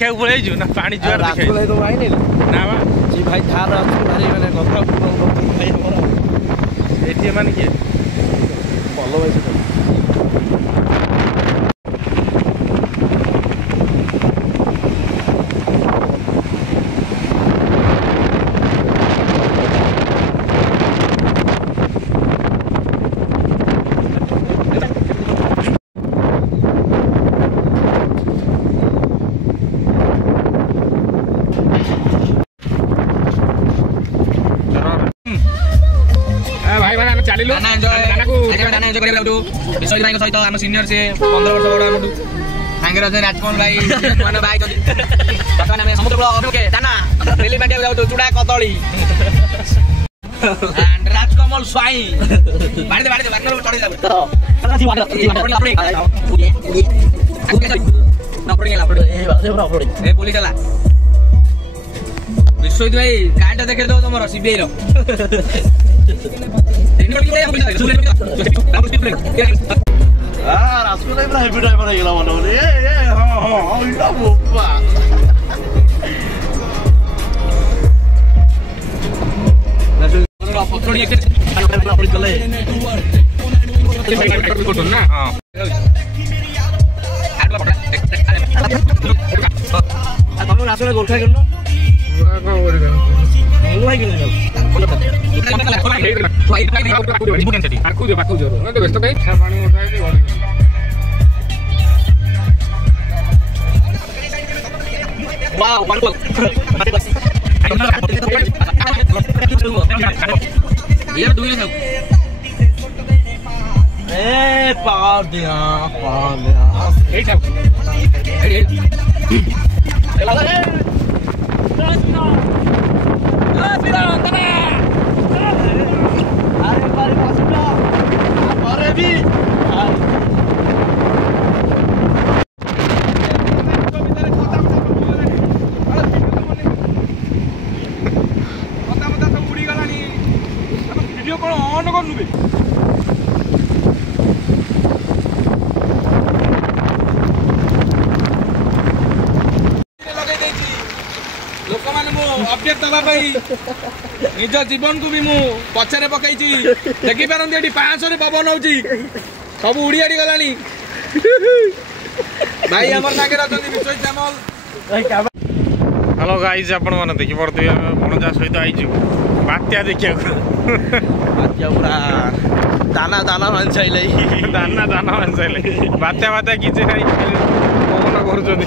क्या पड़े जो ना पानी जुआर दिखाई रास्ता तो भाई नहीं ना बा जी भाई थार अछि भारी माने गफा भाई हमर एटी माने के भलो भाई से चालिलो दाना एन्जॉय କରିବା उठु विश्वजित भाई सहित हम सीनियर से 15 वर्ष बड़ हमटु सांगे रजन राजकमल भाई मन भाई जदी तखन हम समुद्र बड़ ओके दाना रेली बांटिया जाउ चुडा कदली एंड राजकमल स्वाई बाड़ी बागनर चढ़ी जाउ तो जी अपने ए पुलिस चला विश्वजित भाई कार्ड देखे दो तुमरो सीबीआई रो रास्ता नहीं हेवी ड्राइवर है माने ए हां इला बोपा ना पत्रोडी एक पड़ी चले ना हां तुम रास्ता गोरखा करनो भाई अपडेट दबा निज जीवन को भी मु पछरे पकई देखी पारती 500 पवन हो सब उड़ी गलानी भाई हमर सागे रखती विश्वजित श्यामल। हेलो गाइस आपण माने देखि पड़ते मनजा सहित आइजु बात्या देखिया बात्या पूरा दाना मनसाइले दाना मनसाइले बात्या किछि नै पवन करूछनी